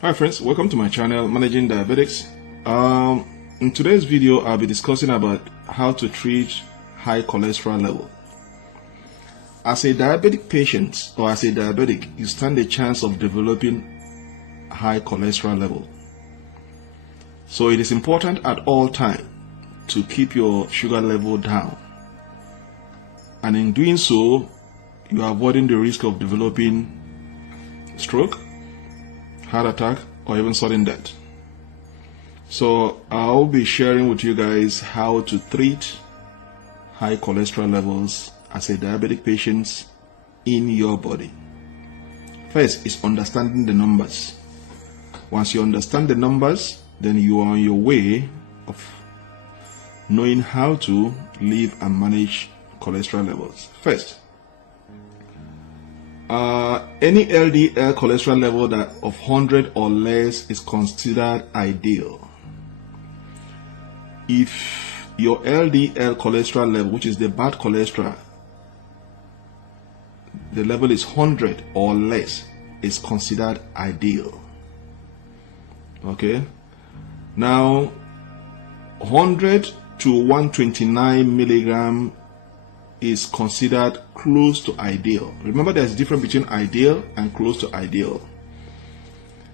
Hi friends, welcome to my channel Managing Diabetics. In today's video I'll be discussing about how to treat high cholesterol level. As a diabetic patient or as a diabetic, you stand a chance of developing high cholesterol level. So it is important at all times to keep your sugar level down, and in doing so you are avoiding the risk of developing stroke, heart attack, or even sudden death. So I'll be sharing with you guys how to treat high cholesterol levels as a diabetic patient in your body. First is understanding the numbers. Once you understand the numbers, then you are on your way of knowing how to live and manage cholesterol levels. First, any LDL cholesterol level that of 100 or less is considered ideal. If your LDL cholesterol level, which is the bad cholesterol, the level is 100 or less, is considered ideal. Okay, now 100 to 129 milligram is considered close to ideal. Remember, there's a difference between ideal and close to ideal.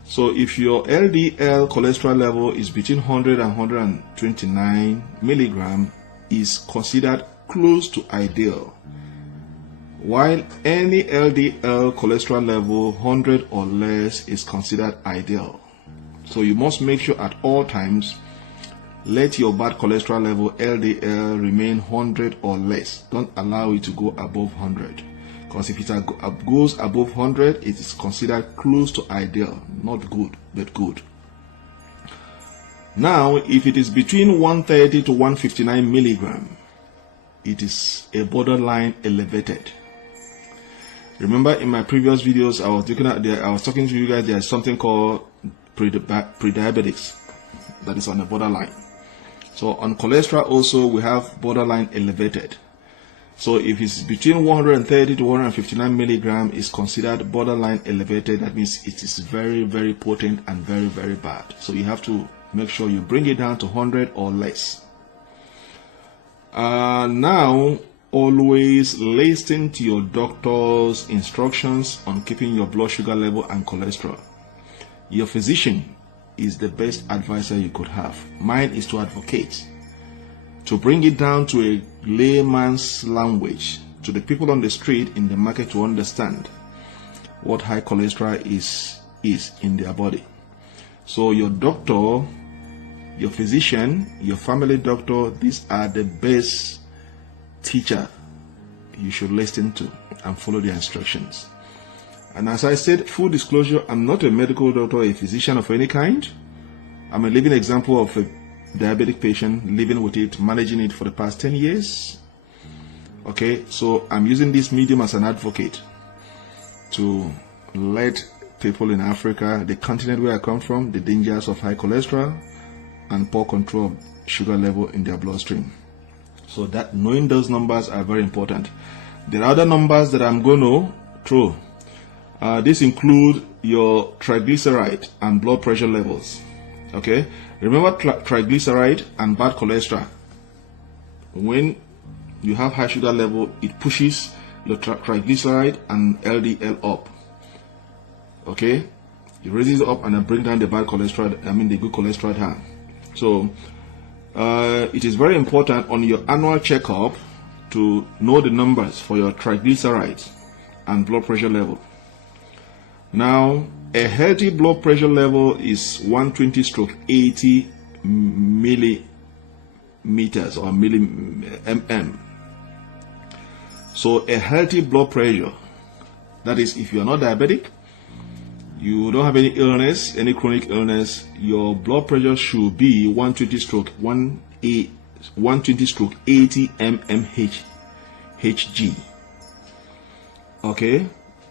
So if your LDL cholesterol level is between 100 and 129 milligram, is considered close to ideal, while any LDL cholesterol level 100 or less is considered ideal. So you must make sure at all times let your bad cholesterol level LDL remain 100 or less. Don't allow it to go above 100, because if it goes above 100, it is considered close to ideal, not good, but good. Now, if it is between 130 to 159 milligram, it is a borderline elevated. Remember, in my previous videos, I was talking to you guys. There is something called pre-diabetics that is on the borderline. So on cholesterol also we have borderline elevated. So if it's between 130 to 159 milligram, is considered borderline elevated. That means it is very, very potent and very, very bad. So you have to make sure you bring it down to 100 or less. Now, always listen to your doctor's instructions on keeping your blood sugar level and cholesterol. Your physician is the best advisor you could have. Mine is to advocate, to bring it down to a layman's language, to the people on the street, in the market, to understand what high cholesterol is in their body. So your doctor, your physician, your family doctor, these are the best teacher you should listen to and follow their instructions. And as I said, full disclosure, I'm not a medical doctor, a physician of any kind. I'm a living example of a diabetic patient, living with it, managing it for the past 10 years. Okay, so I'm using this medium as an advocate to let people in Africa, the continent where I come from, the dangers of high cholesterol and poor control of sugar level in their bloodstream. So that knowing those numbers are very important. There are other numbers that I'm going to throw. This includes your triglyceride and blood pressure levels. Okay, remember triglyceride and bad cholesterol. When you have high sugar level, it pushes the triglyceride and LDL up. Okay, it raises it up and then bring down the bad cholesterol. The good cholesterol down. So it is very important on your annual checkup to know the numbers for your triglycerides and blood pressure level. Now, a healthy blood pressure level is 120/80 millimeters or mm. So a healthy blood pressure, that is, if you are not diabetic, you don't have any illness, any chronic illness, your blood pressure should be 120/80 mmHg. Okay,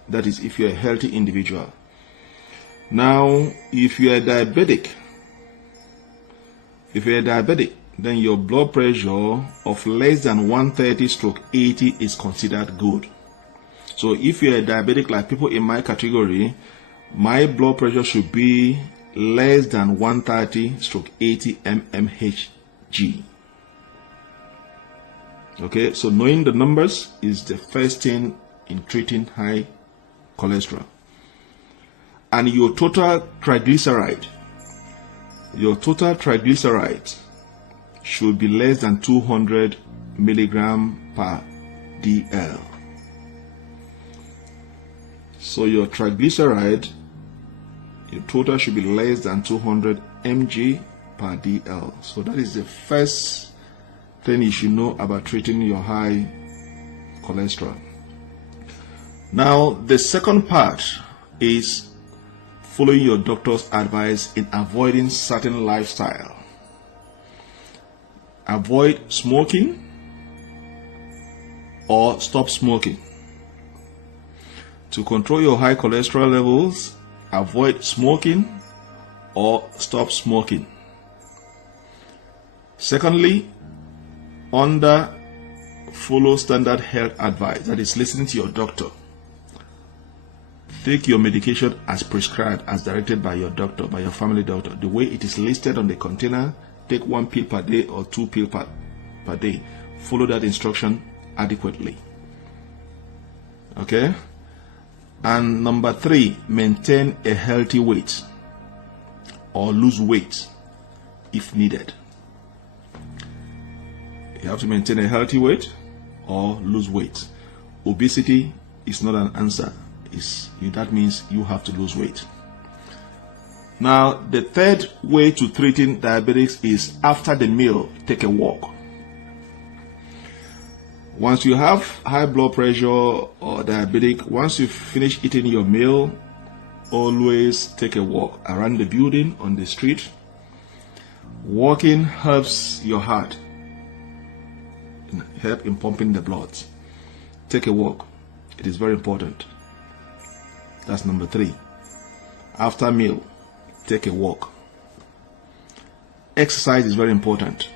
that is if you're a healthy individual. Now, if you're a diabetic, then your blood pressure of less than 130/80 is considered good. So if you're a diabetic, like people in my category, My blood pressure should be less than 130/80 mmHg. Okay, so knowing the numbers is the first thing in treating high cholesterol. And your total triglyceride should be less than 200 milligram per dl. So your triglyceride, your total should be less than 200 mg per dl. So that is the first thing you should know about treating your high cholesterol. Now, the second part is following your doctor's advice in avoiding certain lifestyle. Avoid smoking or stop smoking. To control your high cholesterol levels, avoid smoking or stop smoking. Secondly, follow standard health advice, that is listening to your doctor. Take your medication as prescribed, as directed by your doctor, by your family doctor. The way it is listed on the container, take 1 pill per day or 2 pills per day. Follow that instruction adequately. Okay? And number 3, maintain a healthy weight or lose weight if needed. You have to maintain a healthy weight or lose weight. Obesity is not an answer. That means you have to lose weight. Now, the third way to treating diabetics is after the meal, take a walk. Once you have high blood pressure or diabetic, once you finish eating your meal, always take a walk around the building, on the street. Walking helps your heart, help in pumping the blood. Take a walk. It is very important. That's number 3. After meal, take a walk. Exercise is very important.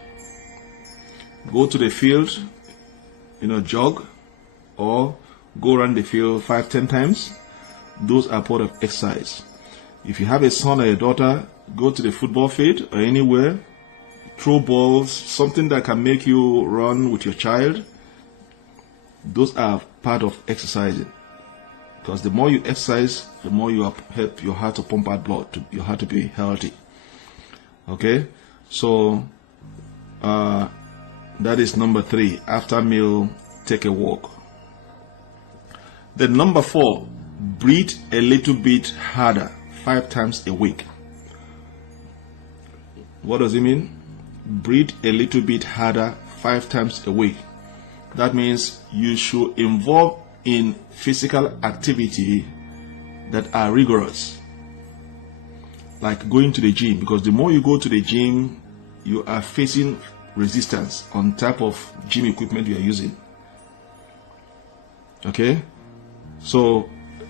Go to the field, jog, or go around the field 5-10 times. Those are part of exercise. If you have a son or a daughter, go to the football field or anywhere, throw balls, something that can make you run with your child. Those are part of exercising. Because the more you exercise, the more you help your heart to pump out blood, your heart to be healthy. Okay? So, that is number 3. After meal, take a walk. Then number 4, breathe a little bit harder 5 times a week. What does it mean? Breathe a little bit harder 5 times a week. That means you should involve in physical activity that are rigorous, like going to the gym, because the more you go to the gym, you are facing resistance on type of gym equipment you are using. Okay, so,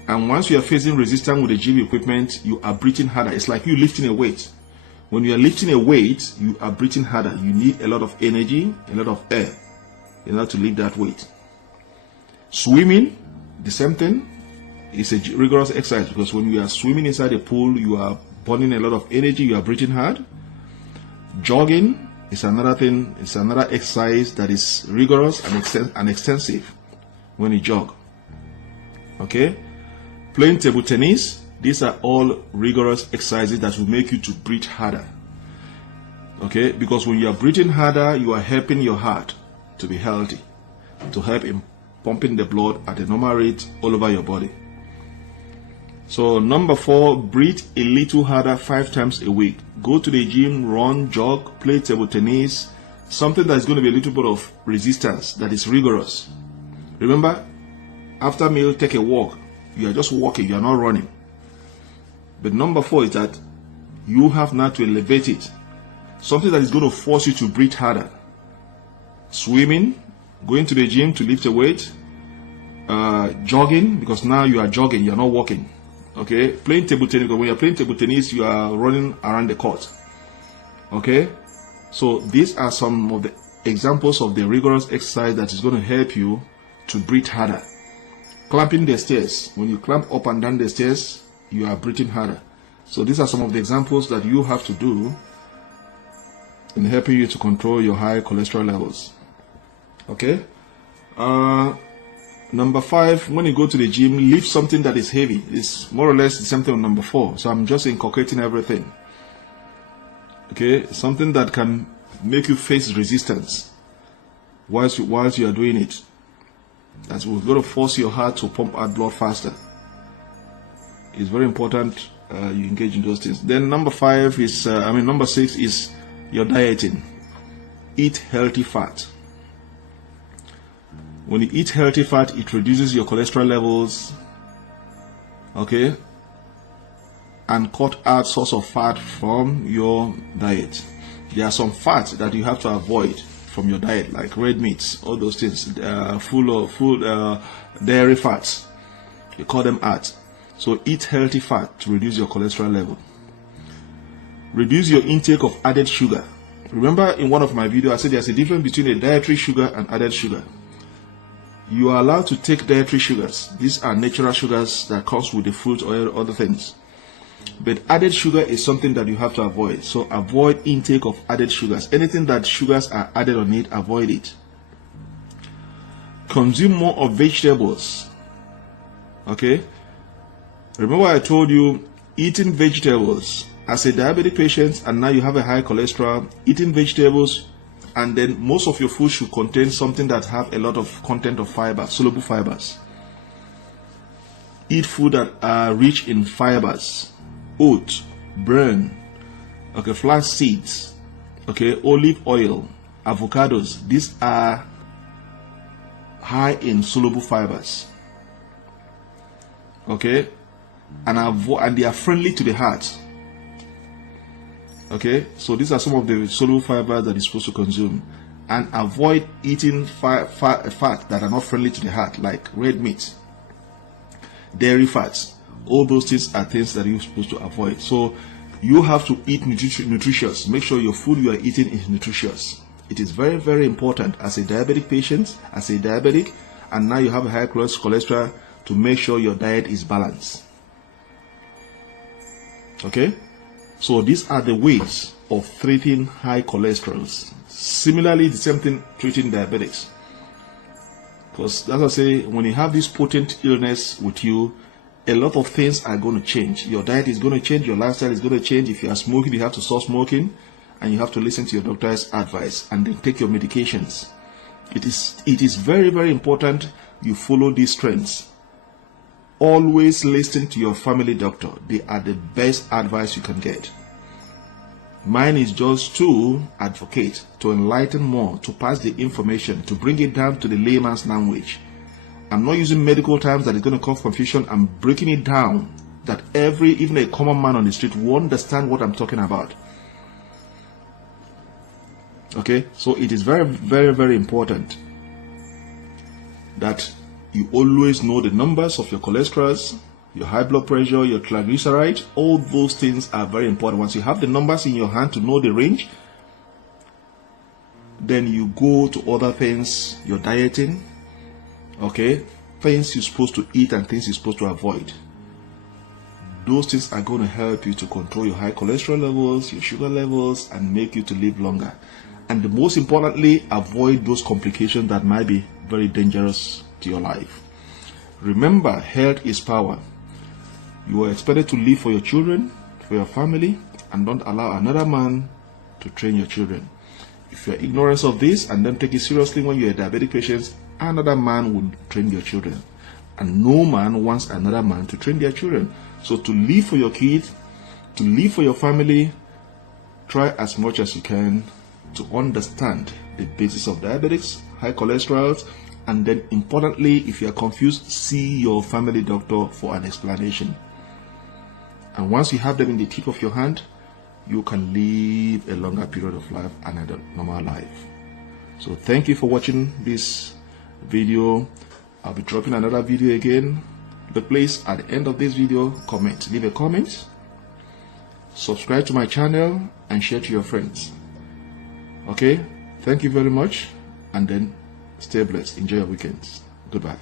and once you are facing resistance with the gym equipment, you are breathing harder. It's like you lifting a weight. When you are lifting a weight, you are breathing harder. You need a lot of energy, a lot of air in order to lift that weight. Swimming, the same thing. It's a rigorous exercise, because when you are swimming inside a pool, you are burning a lot of energy, you are breathing hard. Jogging is another thing. It's another exercise that is rigorous and extensive when you jog. Okay? Playing table tennis, these are all rigorous exercises that will make you to breathe harder. Okay? Because when you are breathing harder, you are helping your heart to be healthy, to help in pumping the blood at a normal rate all over your body. So number 4, breathe a little harder 5 times a week. Go to the gym, run, jog, play table tennis, something that is going to be a little bit of resistance, that is rigorous. Remember, after meal, take a walk. You are just walking, you are not running. But number 4 is that you have now to elevate it. Something that is going to force you to breathe harder. Swimming, going to the gym to lift a weight, jogging, because now you are jogging, you are not walking. Okay, playing table tennis, because when you are playing table tennis, you are running around the court. Okay, so these are some of the examples of the rigorous exercise that is going to help you to breathe harder. Climbing the stairs, when you climb up and down the stairs, you are breathing harder. So these are some of the examples that you have to do in helping you to control your high cholesterol levels. Okay. Number 5, when you go to the gym, lift something that is heavy. It's more or less the same thing on number 4. So I'm just inculcating everything. Okay, something that can make you face resistance whilst you are doing it. That's going to force your heart to pump out blood faster. It's very important you engage in those things. Then number 6 is your dieting. Eat healthy fat. When you eat healthy fat, it reduces your cholesterol levels, okay, and cut out source of fat from your diet. There are some fats that you have to avoid from your diet, like red meats, all those things, full dairy fats. You call them fat. So eat healthy fat to reduce your cholesterol level. Reduce your intake of added sugar. Remember in one of my videos, I said there's a difference between a dietary sugar and added sugar. You are allowed to take dietary sugars. These are natural sugars that comes with the fruit or other things. But added sugar is something that you have to avoid. So avoid intake of added sugars. Anything that sugars are added on it, avoid it. Consume more of vegetables. Okay? Remember I told you, eating vegetables as a diabetic patient, and now you have a high cholesterol, eating vegetables, and then most of your food should contain something that have a lot of content of fiber, soluble fibers. Eat food that are rich in fibers. Oat, bran, okay, flax seeds, okay, olive oil, avocados. These are high in soluble fibers. Okay, and they are friendly to the heart. Okay, so these are some of the soluble fibers that you're supposed to consume, and avoid eating fat that are not friendly to the heart, like red meat, dairy fats. All those things are things that you're supposed to avoid. So you have to eat nutritious. Make sure your food you are eating is nutritious. It is very, very important as a diabetic patient, as a diabetic, and now you have a high cholesterol, to make sure your diet is balanced. Okay? So these are the ways of treating high cholesterol. Similarly, the same thing treating diabetics. Because as I say, when you have this potent illness with you, a lot of things are going to change. Your diet is going to change, your lifestyle is going to change. If you are smoking, you have to stop smoking, and you have to listen to your doctor's advice and then take your medications. It is very, very important you follow these trends. Always listen to your family doctor. They are the best advice you can get. Mine is just to advocate, to enlighten more, to pass the information, to bring it down to the layman's language. I'm not using medical terms that is going to cause confusion. I'm breaking it down that even a common man on the street will understand what I'm talking about. Okay, so it is very, very, very important that you always know the numbers of your cholesterol, your high blood pressure, your triglyceride. All those things are very important. Once you have the numbers in your hand to know the range, then you go to other things, your dieting, okay, things you're supposed to eat and things you're supposed to avoid. Those things are going to help you to control your high cholesterol levels, your sugar levels, and make you to live longer. And the most importantly, avoid those complications that might be very dangerous to your life. Remember, health is power. You are expected to live for your children, for your family, and don't allow another man to train your children. If you are ignorant of this and don't take it seriously when you are a diabetic patient, another man will train your children. And no man wants another man to train their children. So to live for your kids, to live for your family, try as much as you can to understand the basis of diabetics, high cholesterol, and then importantly, if you are confused, see your family doctor for an explanation. And once you have them in the tip of your hand, you can live a longer period of life and a normal life. So thank you for watching this video. I'll be dropping another video again. But please, at the end of this video, comment. Leave a comment, subscribe to my channel, and share to your friends. Okay, thank you very much, and then stay blessed. Enjoy your weekends. Goodbye.